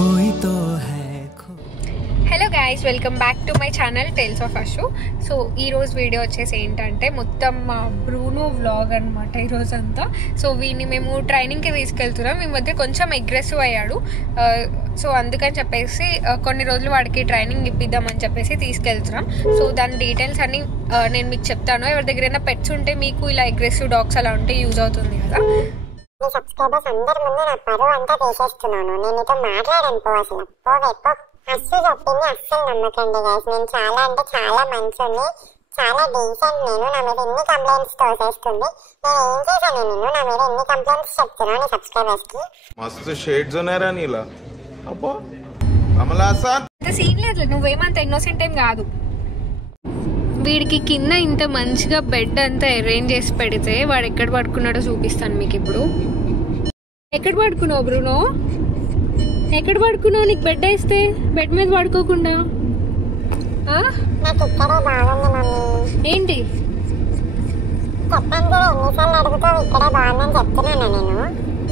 कोई तो है। Hello guys, welcome back to my channel tales of Ashu. So ఈరోజు వీడియో వచ్చేసి ఏంటంటే మొత్తం మా బ్రూనో వ్లాగ్ అనమాట ఈరోజంతా. సో వీడిని మేము ట్రైనింగ్కి తీసుకెళ్తున్నాం. ఈ మధ్య కొంచెం అగ్రెసివ్ అయ్యాడు. సో అందుకని చెప్పేసి కొన్ని రోజులు వాడికి ట్రైనింగ్ ఇప్పిద్దామని చెప్పేసి తీసుకెళ్తున్నాం. సో దాని డీటెయిల్స్ అన్ని నేను మీకు చెప్తాను. ఎవరి దగ్గరైనా పెట్స్ ఉంటే మీకు ఇలా అగ్రెసివ్ డాగ్స్ అలా ఉంటే యూజ్ అవుతుంది కదా. సబ్స్క్రైబర్స్ అందరి ముందు నా పరువు అంతా తీసేస్తున్నాను. నేను నీతో మాట్లాడాను అసలు అస్సు చెప్పింది అస్సలు నమ్మకండి గైస్. నేను చాలా అంటే చాలా మంచిని, చాలా డీసెంట్. నేను నా మీద ఎన్ని కంప్లైంట్స్ తోసేస్తుంది. నేను ఏం చేశాను? నేను నా మీద ఎన్ని కంప్లైంట్స్ చెప్తున్నాను సబ్స్క్రైబర్స్ కి. మస్తు షేడ్స్ ఉన్నారా నీలా? అబ్బో కమలాసన్ అంత సీన్ లేదు, నువ్వేమంత ఇన్నోసెంట్ ఏం కాదు. వీడికి కింద ఇంత మంచిగా బెడ్ అంతా అరేంజ్ చేసి పెడితే వాడు ఎక్కడ పడుకున్నాడో చూపిస్తాను మీకు ఇప్పుడు. ఎక్కడ పడుకున్నావు బ్రూనో? ఎక్కడ పడుకున్నావు? నీకు బెడ్ వేస్తే బెడ్ మీద పడుకోకుండా నాకు ఇక్కడే బాగుంది మమ్మీ. ఏంటి చెప్పండి కదా, ఎన్నిసార్లు అడుగుతావు? ఇక్కడే బాగుందని చెప్తున్నాను నేను.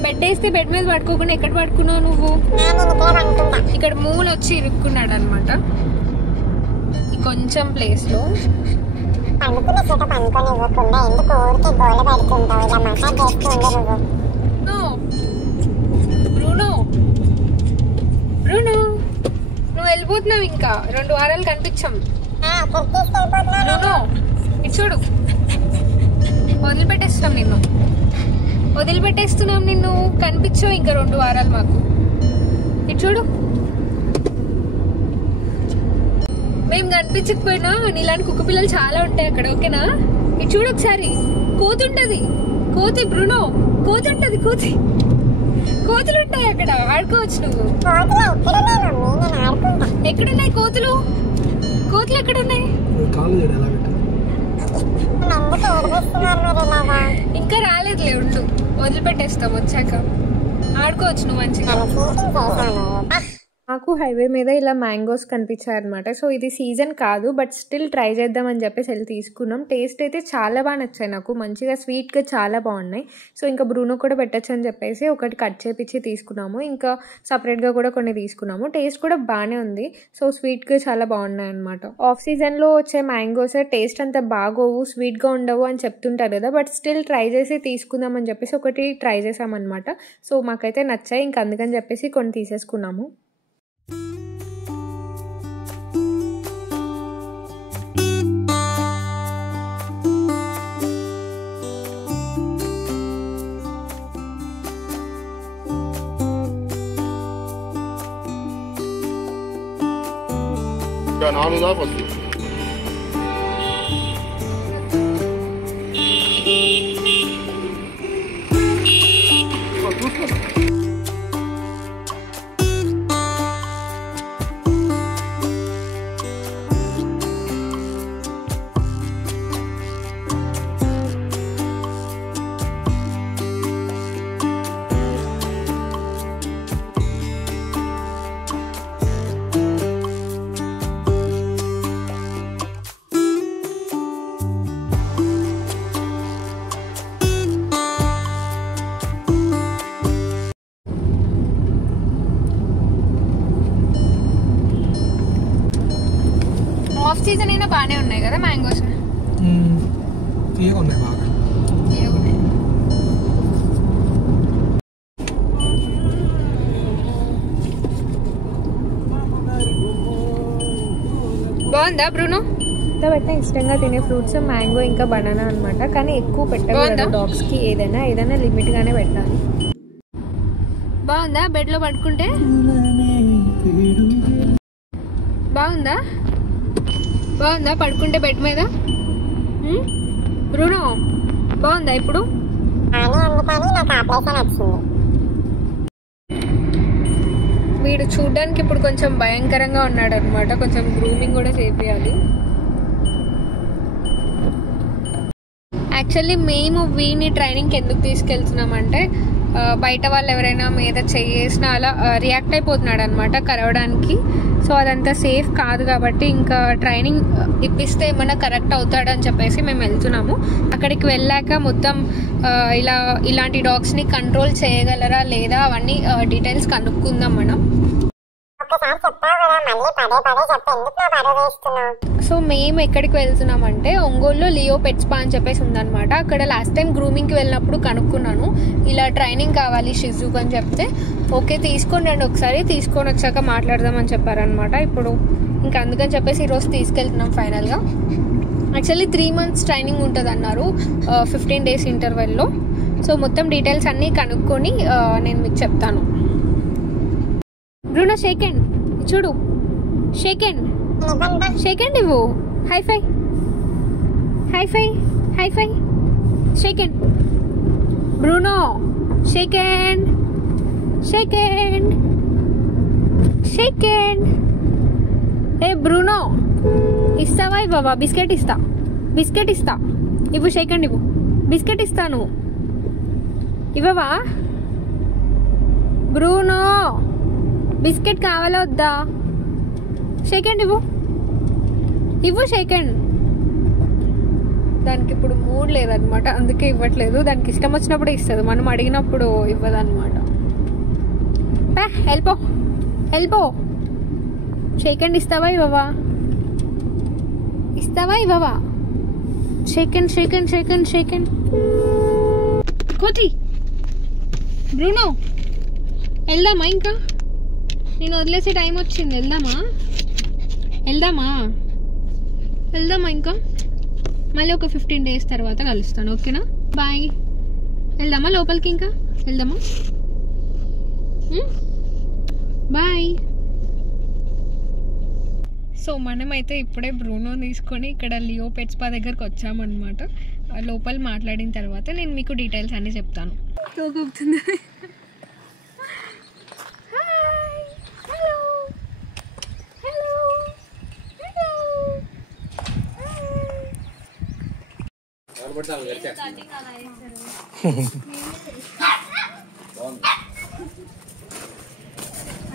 బెడ్ వేస్తే బెడ్ మీద పడుకోకుండా ఎక్కడ పడుకున్నావు నువ్వు? నేను ఇక్కడే అనుకుంటా. ఇక్కడ మూల వచ్చి ఇరుక్కున్నాడు అనమాట ఈ కొంచెం ప్లేస్ లో. పండుకునే చోట పనుకొని ఇవ్వకుండా ఎందుకు ఊరికి గోల పెడుతుంటావు? ఇలా మసాజ్ చేస్తుండే నువ్వు. బ్రూనో బ్రూనో నువ్వు వెళ్ళిపోతున్నావు. ఇంకా 2 వారాలు కనిపించాం. బ్రూనో ఇటు చూడు, వదిలిపెట్టేస్తున్నాం నిన్ను కనిపించావు ఇంకా 2 వారాలు మాకు. ఇటు చూడు, మేము కనిపించకపోయినా నీలాంటి కుక్క పిల్లలు చాలా ఉంటాయి అక్కడ, ఓకేనా? ఇటు చూడు ఒకసారి, కోతి ఉంటది. కోతి బ్రూనో, కోతి ఉంటది. కోతులు ఉంటాయి అక్కడ, ఆడుకోవచ్చు నువ్వు. ఎక్కడున్నాయి కోతులు? ఎక్కడున్నాయి? ఇంకా రాలేదులే, ఉండు, వదిలిపెట్టేస్తాం. వచ్చాక ఆడుకోవచ్చు నువ్వు మంచిగా. నాకు హైవే మీద ఇలా మ్యాంగోస్ కనిపించాయి అనమాట. సో ఇది సీజన్ కాదు, బట్ స్టిల్ ట్రై చేద్దామని చెప్పేసి వెళ్ళి తీసుకున్నాం. టేస్ట్ అయితే చాలా బాగా నచ్చాయి నాకు, మంచిగా స్వీట్గా చాలా బాగున్నాయి. సో ఇంకా బ్రూనో కూడా పెట్టచ్చు అని చెప్పేసి ఒకటి కట్ చేపించి తీసుకున్నాము. ఇంకా సపరేట్గా కూడా కొన్ని తీసుకున్నాము. టేస్ట్ కూడా బాగానే ఉంది. సో స్వీట్గా చాలా బాగున్నాయి అనమాట. ఆఫ్ సీజన్లో వచ్చే మ్యాంగోస్ టేస్ట్ అంత బాగోవు, స్వీట్గా ఉండవు అని చెప్తుంటారు కదా, బట్ స్టిల్ ట్రై చేసి తీసుకుందామని చెప్పేసి ఒకటి ట్రై చేసామన్నమాట. సో మాకైతే నచ్చాయి, ఇంకా అందుకని చెప్పేసి కొన్ని తీసేసుకున్నాము. నాలుగు దాకా వస్తుంది. ఆఫ్ సీజన్ అయినా బాగానే ఉన్నాయి కదా మ్యాంగోస్. బాగుందా బ్రూనో? పెట్టిన ఇష్టంగా తినే ఫ్రూట్స్ మ్యాంగో ఇంకా బనానా అనమాట. కానీ ఎక్కువ పెట్టకూడదు డాగ్స్ కి, ఏదైనా లిమిట్ గానే పెట్టాలి. బాగుందా బెడ్ లో పడుకుంటే? బాగుందా పడుకుంటే బెడ్ మీద? బ్రూనో బాగుందా ఇప్పుడు? వీడు చూడ్డానికి ఇప్పుడు కొంచెం భయంకరంగా ఉన్నాడు అనమాట. కొంచెం గ్రూమింగ్ కూడా చేయాలి. యాక్చువల్లీ మేము వీడిని ట్రైనింగ్కి ఎందుకు తీసుకెళ్తున్నామంటే బయట వాళ్ళు ఎవరైనా మీద చేసినా అలా రియాక్ట్ అయిపోతున్నాడు అనమాట కరవడానికి. సో అదంతా సేఫ్ కాదు కాబట్టి ఇంకా ట్రైనింగ్ ఇప్పిస్తే ఏమన్నా కరెక్ట్ అవుతాడని చెప్పేసి మేము వెళ్తున్నాము. అక్కడికి వెళ్ళాక మొత్తం ఇలాంటి డాగ్స్ని కంట్రోల్ చేయగలరా లేదా అవన్నీ డీటెయిల్స్ కనుక్కుందాం మనం. ఒకసారి చెప్పావు కదా, మళ్ళీ పదే పదే చెప్పు, ఎందుకు నా పరువు వేస్తున్నావు? సో మేము ఎక్కడికి వెళ్తున్నామంటే ఒంగోలులో లియో పెట్ స్పా అని చెప్పేసి ఉందన్నమాట. అక్కడ లాస్ట్ టైం గ్రూమింగ్కి వెళ్ళినప్పుడు కనుక్కున్నాను, ఇలా ట్రైనింగ్ కావాలి షిజుకు అని చెప్తే ఓకే తీసుకొని రండి ఒకసారి, తీసుకొని వచ్చాక మాట్లాడదామని చెప్పారనమాట. ఇప్పుడు ఇంకా అందుకని చెప్పేసి ఈరోజు తీసుకెళ్తున్నాం ఫైనల్గా. యాక్చువల్లీ 3 months ట్రైనింగ్ ఉంటుంది అన్నారు 15 days ఇంటర్వెల్లో. సో మొత్తం డీటెయిల్స్ అన్నీ కనుక్కొని నేను మీకు చెప్తాను. బ్రూనో షేకండ్ చూడు, షేకండ్ షేకండ్ ఇవ్వు, high five high five high five shake hand. Bruno shake hand shake hand shake hand. ఏ బ్రూనో ఇస్తావా ఇవ్వవా? బిస్కెట్ ఇస్తా, బిస్కెట్ ఇస్తా, ఇవ్వు షేకండ్ ఇవ్వు, బిస్కెట్ ఇస్తాను, ఇవ్వవా? బ్రూనో బిస్కెట్ కావాలా వద్దా? షేకండ్ ఇవ్వు, ఇవ్వు షేకండ్. దానికి ఇప్పుడు మూడ్ లేదనమాట, అందుకే ఇవ్వట్లేదు. దానికి ఇష్టం వచ్చినప్పుడు ఇస్తుంది, మనం అడిగినప్పుడు ఇవ్వదన్నమాట. వెళ్ళిపో వెళ్ళిపో. షేకండ్ ఇస్తావా ఇవ్వవా? ఇస్తావా ఇవ్వవా? Shake hand shake hand shake hand shake hand. కోతి బ్రూనో వెళ్దామా? ఇంకా నేను వదిలేసే టైం వచ్చింది, వెళ్దామా? వెళ్దామా వెళ్దామా? ఇంకా మళ్ళీ ఒక 15 days తర్వాత కలుస్తాను, ఓకేనా? బాయ్. వెళ్దామా లోపలికి? ఇంకా వెళ్దామా? బాయ్. సో మనమైతే ఇప్పుడే బ్రూనో తీసుకొని ఇక్కడ లియో పెట్ స్పా దగ్గరకు వచ్చామన్నమాట. లోపల మాట్లాడిన తర్వాత నేను మీకు డీటెయిల్స్ అన్నీ చెప్తాను.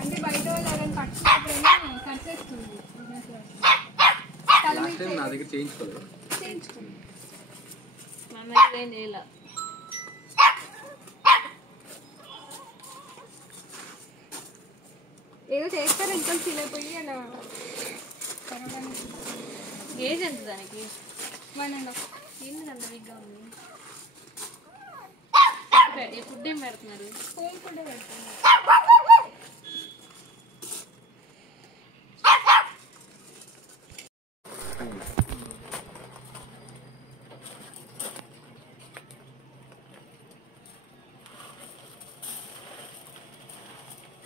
అంటే బయట వాళ్ళు ఎవరైనా పట్టుకున్నప్పుడేమో ఖర్చేస్తుంది. నా దగ్గర చేయించుకోలేదు, ఏదో చేస్తారు ఇంకా చిన్నపోయి అలా. ఏజ్ ఎంత దానికి? 1.5. ఏంటి అంత వీక్గా ఉంది? ఫుడ్ ఏం పెడుతున్నారు? హోమ్ ఫుడ్ పెడుతున్నారు.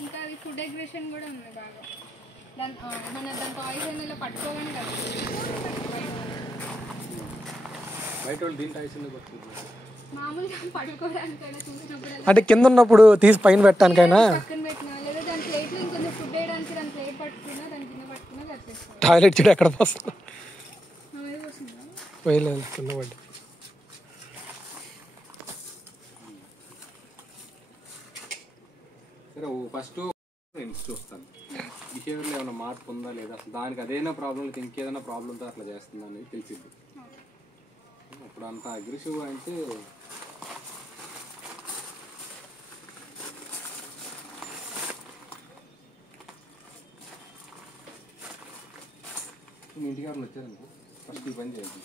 ఇంకా అది ఫుడ్ అగ్రెషన్ కూడా ఉంది బాగా. మన దాని టాయ్స్ ఏమైనా పట్టుకోవని కదా బయట వాళ్ళు దీంట్లో ఐసింది కొట్టుకుంటున్నారు. మామూలుగా పట్టుకోవడానికైనా చూసినప్పుడు అంటే కింద ఉన్నప్పుడు తీసి పైన పెట్టడానికైనా పక్కన పెట్టినా, లేదా దాని ప్లేట్లో ఇంకొంచెం ఫుడ్ వేయడానికి దాని ప్లేట్ పట్టుకున్నా దాని కింద పట్టుకున్నా వచ్చేస్తాను. టాయిలెట్ చూడ ఎక్కడ పోస్తుంది, వస్తుందా? పోయలేదు కింద పడి. సరే ఫస్ట్ నేను చూస్తాను బిహేవియర్లో ఏమైనా మార్పు ఉందా లేదా, అసలు దానికి అదేనా ప్రాబ్లం లేదు ఇంకేదైనా ప్రాబ్లంతో అట్లా చేస్తుందా అనేది తెలిసింది. అప్పుడు అంత అగ్రెసివ్ అంటే మీ ఇంటికి ఎవరు వచ్చారనుకో ఫస్ట్ ఈ పని చేయాలి.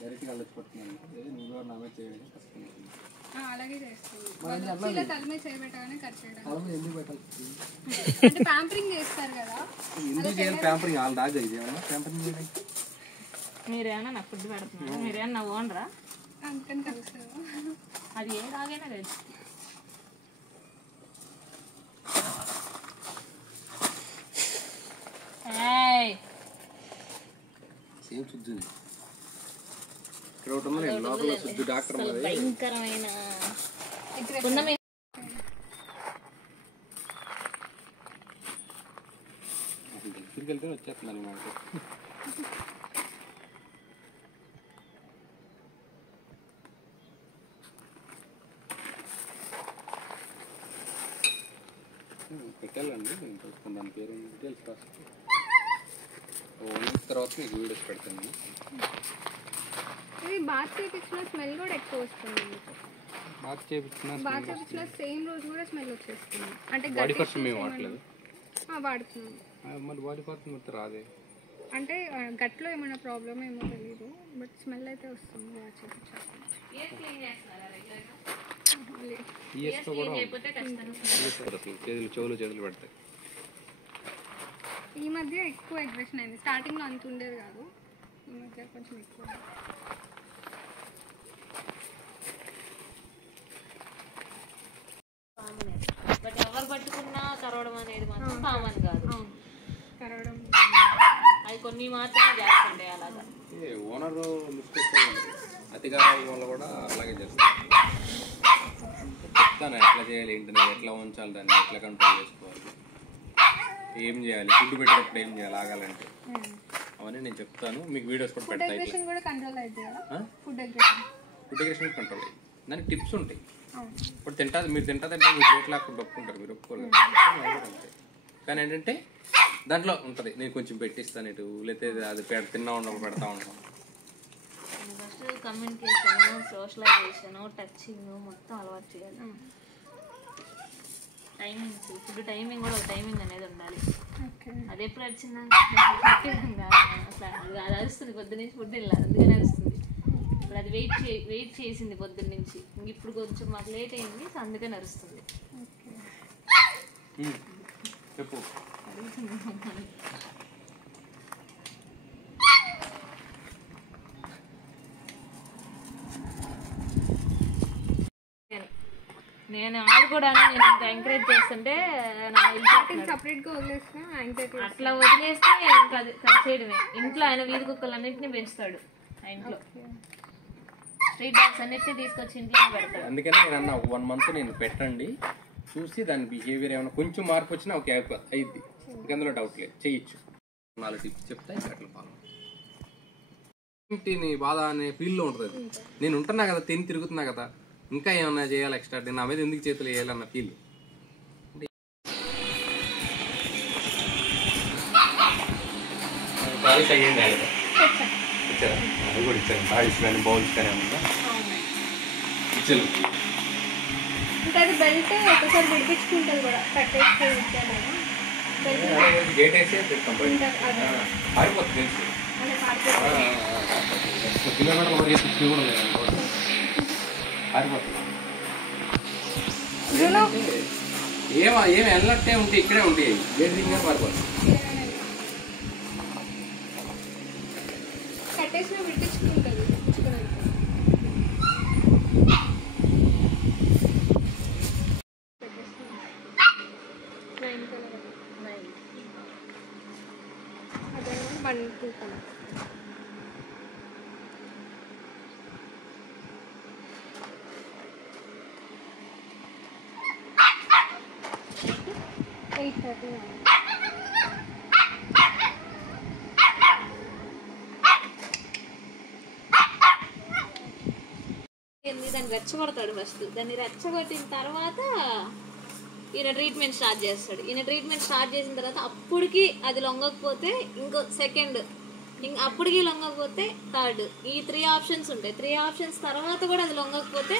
డైరెక్ట్గా వెళ్ళొచ్చి పడుతున్నాను, నువ్వు నా మీద చేయడం కష్టం. అలాగే చేస్తాను. ఇలా తల మీద చేయబెట్టగానే కట్ చేయడం. ఎందుకు పెట్టాలి? అంటే ప్యాంపరింగ్ చేస్తారు కదా. ఎందుకు చేయాలి ప్యాంపరింగ్? వాళ్ళ దాకా ఇది ఏమన్నా ప్యాంపరింగ్ చేయడానికి? మీరేమన్నా నాకు ఫుడ్ పెడుతున్నారు, మీరేమన్నా ఓనరా? అందుకని కలుస్తాను. అది ఏ రాగైనా లేదు. సేమ్ సుజ్జు ఇక్కడ ఒకటి ఉంది, లోపల సుజ్జు డాక్టర్ భయంకరమైన దగ్గరికి వెళ్తే వచ్చేస్తున్నాను మాట. పెట్టాలండి నేను చూస్తాను, దాని పేరు డీటెయిల్స్ రాసి తర్వాత మీకు వీడియోస్ పెడతాను. ఇది బాత్ చేపించిన స్మెల్ కూడా ఎక్కువ వస్తుంది. బాగా చేపించిన బాగా చేపించిన సేమ్ రోజు కూడా స్మెల్ వచ్చేస్తుంది. అంటే బాడీ పర్ఫ్యూమ్ మేము వాడలేదు. వాడుతున్నాను. మరి బాడీ పర్ఫ్యూమ్ మొత్తం రాదే. అంటే గట్లో ఏమైనా ప్రాబ్లమ్ ఏమో తెలియదు, బట్ స్మెల్ అయితే వస్తుంది బాగా చేపించాక. ఈఎస్తో కూడా చేతులు పడతాయి. ఈ మధ్య ఎక్కువ అగ్రెషన్ అయింది. స్టార్టింగ్లో అంత ఉండేది కాదు, ఈ మధ్య కొంచెం ఎక్కువ. బట్ ఎవరు పట్టుకున్నా కరవడం అనేది మాత్రం కామన్ కాదు. కరవడం అది కొన్ని మాత్రమే చేస్తుండే అలాగా. ఓనర్ మిస్టేక్ అతిగా వల్ల కూడా అలాగే చేస్తాను. చెప్తాను ఎట్లా చేయాలి, ఏంటని, ఎట్లా ఉంచాలి, దాన్ని ఎట్లా కంట్రోల్ చేసుకోవాలి, ఏం చేయాలి, ఫుడ్ పెట్టేటప్పుడు ఏం చేయాలి ఆగాలంటే, అవన్నీ నేను చెప్తాను. మీకు వీడియోస్ కూడా పెడతాను. ఫుడ్ అగ్రెషన్ కంట్రోల్ అయ్యి దానికి టిప్స్ ఉంటాయి. ఇప్పుడు మీరు తింటా మీరు ప్లేట్ లాక్కుండా ఒప్పుకుంటారు, మీరు ఒప్పుకోరు. కానీ ఏంటంటే దాంట్లో ఉంటుంది, నేను కొంచెం పెట్టిస్తాను ఇటు, లేకపోతే అది తిన్నా ఉండవు పెడతా ఉంటాం. ఫస్ట్ కమ్యూనికేషన్, సోషలైజేషన్, టచింగ్ మొత్తం అలవాటు చేయాలి. టైమింగ్స్, ఫుడ్ టైమింగ్ కూడా ఒక టైమింగ్ అనేది ఉండాలి. అది ఎప్పుడు వచ్చిందంటే అసలు అది అరుస్తుంది, పొద్దున్నుంచి ఫుడ్ వెళ్ళాలి అందుకని అరుస్తుంది. ఇప్పుడు అది వెయిట్ చేసింది పొద్దున్నుంచి, ఇప్పుడు కొంచెం మాకు లేట్ అయింది, సో అందుకని అరుస్తుంది. చెప్పు. నేను ఆడుకోవడానికి నేను ఇంకా ఎంకరేజ్ చేస్తుంటే సపరేట్గా వదిలేసిన అట్లా వదిలేస్తే ఇంకా కట్ చేయడమే. ఇంట్లో ఆయన వీధి కుక్కలన్నింటినీ పెంచుతాడు. ఆ ఇంట్లో స్ట్రీట్ డాగ్స్ అన్నిటినీ తీసుకొచ్చి ఇంట్లో పెడతాడు. అందుకని నేను అన్న 1 month నేను పెట్టండి, చూసి దాని బిహేవియర్ ఏమైనా కొంచెం మార్పు వచ్చినా ఓకే అయిద్ది, అందులో డౌట్ లేదు, చేయొచ్చు. 4 టిప్స్ చెప్తా, అట్లా ఫాలో. నీ బాధ అనే ఫీల్లో ఉంటుంది. నేను ఉంటున్నా కదా, తిరుగుతున్నా కదా, ఇంకా ఏమన్నా చేయాలి ఎక్స్ట్రా, నేను నా మీద ఎందుకు చేతులు వేయాలన్న ఫీల్. బౌల్స్ కానీ ఇంకా అది బెల్ట్ ఒకసారి విడిపించుకుంటుంది కూడా, గేట్ వేసి ఆరిపోతుంది. కిలోమీటర్లు ఆరిపోతుంది. ఏమి వెళ్ళట్టే ఉంటే ఇక్కడే ఉంటాయి, గేట్ దిగినా పారిపోతుంది. కట్టేసిన విడిపించుకుంటుంది. దాన్ని రెచ్చగొడతాడు ఫస్ట్. దాన్ని రెచ్చగొట్టిన తర్వాత ఈయన ట్రీట్మెంట్ స్టార్ట్ చేస్తాడు. ఈయన ట్రీట్మెంట్ స్టార్ట్ చేసిన తర్వాత అప్పటికి అది లొంగకపోతే ఇంకో సెకండ్, అప్పటికి లొంగకపోతే థర్డ్. ఈ 3 ఆప్షన్స్ ఉంటాయి. 3 ఆప్షన్స్ తర్వాత కూడా అది లొంగకపోతే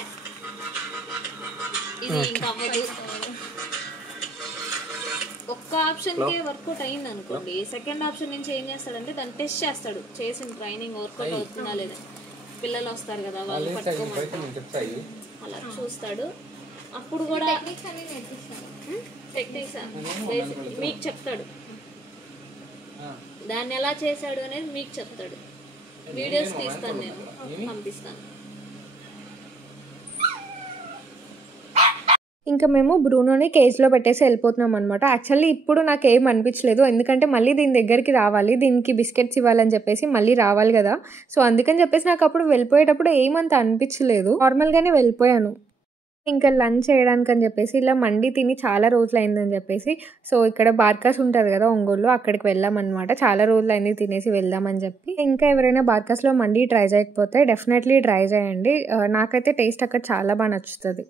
ఇది ఇంకా అవ్వదు. ఒక్క ఆప్షన్కే వర్కౌట్ అయింది అనుకోండి, సెకండ్ ఆప్షన్ నుంచి ఏం చేస్తాడంటే దాన్ని టెస్ట్ చేస్తాడు, చేసిన ట్రైనింగ్ వర్కౌట్ అవుతుందా లేదా. పిల్లలు వస్తారు కదా, వాళ్ళు పట్టుకోమంటారు, అలా చూస్తాడు. అప్పుడు కూడా టెక్నిక్స్ మీకు చెప్తాడు, దాన్ని ఎలా చేశాడు అనేది మీకు చెప్తాడు. వీడియోస్ తీస్తాను, నేను పంపిస్తాను. ఇంకా మేము బ్రూనోని కేజ్లో పెట్టేసి వెళ్ళిపోతున్నాం అనమాట. యాక్చువల్లీ ఇప్పుడు నాకు ఏం అనిపించలేదు, ఎందుకంటే మళ్ళీ దీని దగ్గరికి రావాలి, దీనికి బిస్కెట్స్ ఇవ్వాలని చెప్పేసి మళ్ళీ రావాలి కదా. సో అందుకని చెప్పేసి నాకు అప్పుడు వెళ్ళిపోయేటప్పుడు ఏమంత అనిపించలేదు, నార్మల్గానే వెళ్ళిపోయాను. ఇంకా లంచ్ చేయడానికి అని చెప్పేసి ఇలా మండి తిని చాలా రోజులు అయిందని చెప్పేసి, సో ఇక్కడ బార్కాస్ ఉంటుంది కదా ఒంగోలులో, అక్కడికి వెళ్ళామన్నమాట. చాలా రోజులు అయింది తినేసి వెళ్దామని చెప్పి. ఇంకా ఎవరైనా బార్కాస్లో మండి ట్రై చేయకపోతే డెఫినెట్లీ ట్రై చేయండి. నాకైతే టేస్ట్ అక్కడ చాలా బాగా నచ్చుతుంది.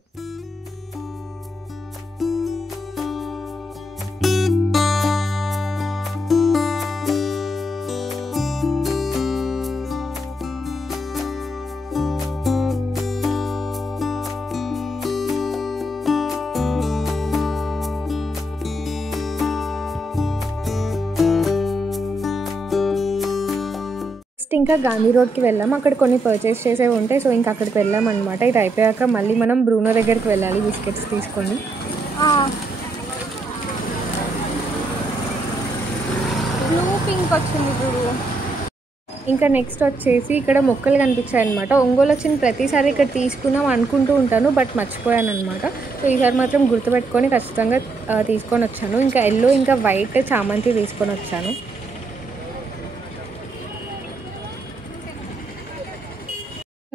ఇంకా గాంధీ రోడ్కి వెళ్ళాం. అక్కడ కొన్ని పర్చేస్ చేసేవి ఉంటాయి. సో ఇంకా అక్కడికి వెళ్ళాం అనమాట. ఇది అయిపోయాక మళ్ళీ మనం బ్రూనో దగ్గరికి వెళ్ళాలి బిస్కెట్స్ తీసుకొని. బ్లూ పింక్ వచ్చింది చూడు. ఇంకా నెక్స్ట్ వచ్చేసి ఇక్కడ మొక్కలు కనిపించాయి అనమాట. ఒంగోలు వచ్చిన ప్రతిసారి ఇక్కడ తీసుకుందాం అనుకుంటూ ఉంటాను, బట్ మర్చిపోయాను అనమాట. సో ఈసారి మాత్రం గుర్తుపెట్టుకొని ఖచ్చితంగా తీసుకొని వచ్చాను. ఇంకా ఎల్లో ఇంకా వైట్ చామంతి తీసుకొని వచ్చాను.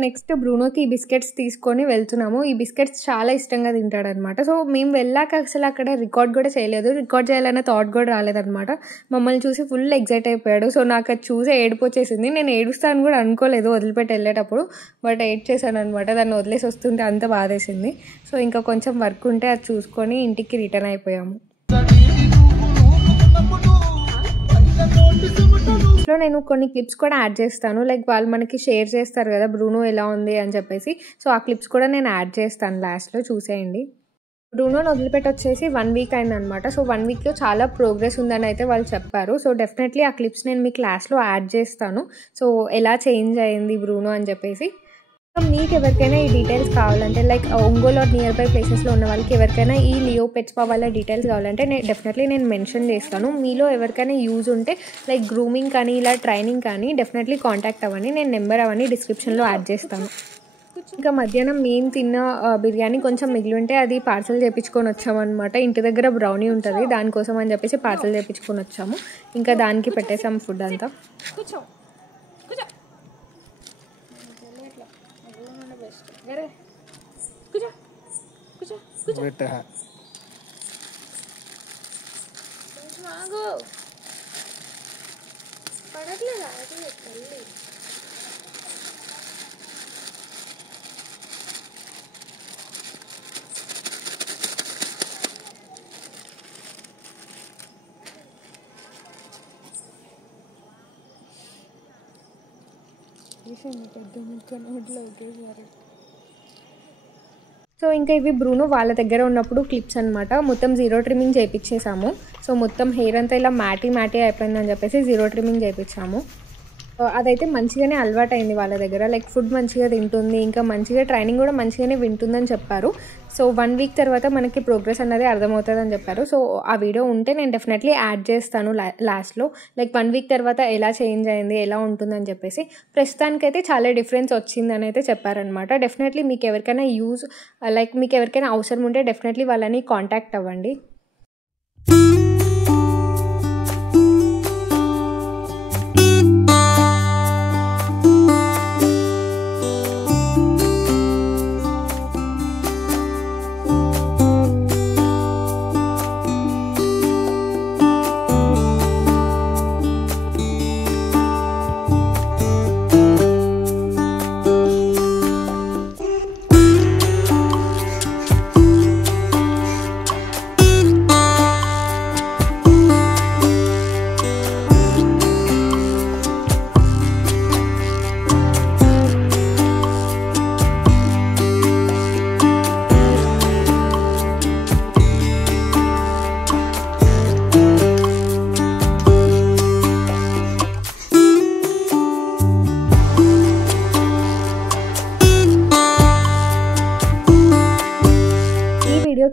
నెక్స్ట్ బ్రూనోకి ఈ బిస్కెట్స్ తీసుకొని వెళ్తున్నాము. ఈ బిస్కెట్స్ చాలా ఇష్టంగా తింటాడనమాట. సో మేము వెళ్ళాక అసలు అక్కడ రికార్డ్ కూడా చేయలేదు, రికార్డ్ చేయాలన్న థాట్ కూడా రాలేదనమాట. మమ్మల్ని చూసి ఫుల్ ఎగ్జైట్ అయిపోయాడు. సో నాకు అది చూసి ఏడుపు వచ్చేసింది. నేను ఏడుస్తాను కూడా అనుకోలేదు వదిలిపెట్టి వెళ్ళేటప్పుడు, బట్ ఏడ్ చేశాను అనమాట. దాన్ని వదిలేసి వస్తుంటే అంత బాధేసింది. సో ఇంకా కొంచెం వర్క్ ఉంటే అది చూసుకొని ఇంటికి రిటర్న్ అయిపోయాము. లో నేను కొన్ని క్లిప్స్ కూడా యాడ్ చేస్తాను, లైక్ వాళ్ళు మనకి షేర్ చేస్తారు కదా బ్రూనో ఎలా ఉంది అని చెప్పేసి. సో ఆ క్లిప్స్ కూడా నేను యాడ్ చేస్తాను లాస్ట్లో, చూసేయండి. బ్రూనోని వదిలిపెట్టి వచ్చేసి 1 వీక్ అయిందనమాట. సో 1 వీక్లో చాలా ప్రోగ్రెస్ ఉందని అయితే వాళ్ళు చెప్పారు. సో డెఫినెట్లీ ఆ క్లిప్స్ నేను మీ క్లాస్లో యాడ్ చేస్తాను. సో ఎలా చేంజ్ అయింది బ్రూనో అని చెప్పేసి. సో మీకు ఎవరికైనా ఈ డీటెయిల్స్ కావాలంటే, లైక్ ఒంగోలు నియర్ బై ప్లేసెస్లో ఉన్న వాళ్ళకి ఎవరికైనా ఈ లియో పెట్స్ పా వాళ్ళ డీటెయిల్స్ కావాలంటే డెఫినెట్లీ నేను మెన్షన్ చేస్తాను. మీలో ఎవరికైనా యూజ్ ఉంటే లైక్ గ్రూమింగ్ కానీ ఇలా ట్రైనింగ్ కానీ డెఫినెట్లీ కాంటాక్ట్ అవ్వండి. నేను నెంబర్ అవన్నీ డిస్క్రిప్షన్లో యాడ్ చేస్తాను. ఇంకా మధ్యాహ్నం మేము తిన్న బిర్యానీ కొంచెం మిగిలి ఉంటే అది పార్సల్ చేయించుకొని వచ్చామన్నమాట. ఇంటి దగ్గర బ్రౌనీ ఉంటుంది, దానికోసం అని చెప్పేసి పార్సల్ చేయించుకొని వచ్చాము. ఇంకా దానికి పెట్టేసాం ఫుడ్ అంతా. సో ఇంకా ఇవి బ్రూనో వాళ్ళ దగ్గర ఉన్నప్పుడు క్లిప్స్ అనమాట. మొత్తం 0 ట్రిమ్మింగ్ చేయించేసాము. సో మొత్తం హెయిర్ అంతా ఇలా మ్యాటీ అయిపోయిందని చెప్పేసి 0 ట్రిమ్మింగ్ చేయించాము. అదైతే మంచిగానే అలవాటు అయింది వాళ్ళ దగ్గర, లైక్ ఫుడ్ మంచిగా తింటుంది, ఇంకా మంచిగా ట్రైనింగ్ కూడా మంచిగానే వింటుందని చెప్పారు. సో 1 వీక్ తర్వాత మనకి ప్రోగ్రెస్ అన్నది అర్థమవుతుందని చెప్పారు. సో ఆ వీడియో ఉంటే నేను డెఫినెట్లీ యాడ్ చేస్తాను లాస్ట్లో, లైక్ 1 వీక్ తర్వాత ఎలా చేంజ్ అయింది, ఎలా ఉంటుందని చెప్పేసి. ప్రస్తుతానికైతే చాలా డిఫరెన్స్ వచ్చిందని అయితే చెప్పారనమాట. డెఫినెట్లీ మీకు ఎవరికైనా లైక్ మీకు ఎవరికైనా అవసరం ఉంటే డెఫినెట్లీ వాళ్ళని కాంటాక్ట్ అవ్వండి.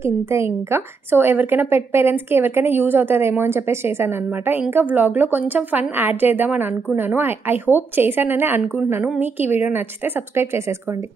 ఇంతే. ఇంకా సో ఎవరికైనా పెట్ పేరెంట్స్కి ఎవరికైనా యూజ్ అవుతుందేమో అని చెప్పేసి చేశాను అనమాట. ఇంకా వ్లాగ్లో కొంచెం ఫన్ యాడ్ చేద్దామని అనుకున్నాను. ఐ హోప్ చేశానని అనుకుంటున్నాను. మీకు ఈ వీడియో నచ్చితే సబ్స్క్రైబ్ చేసేసుకోండి.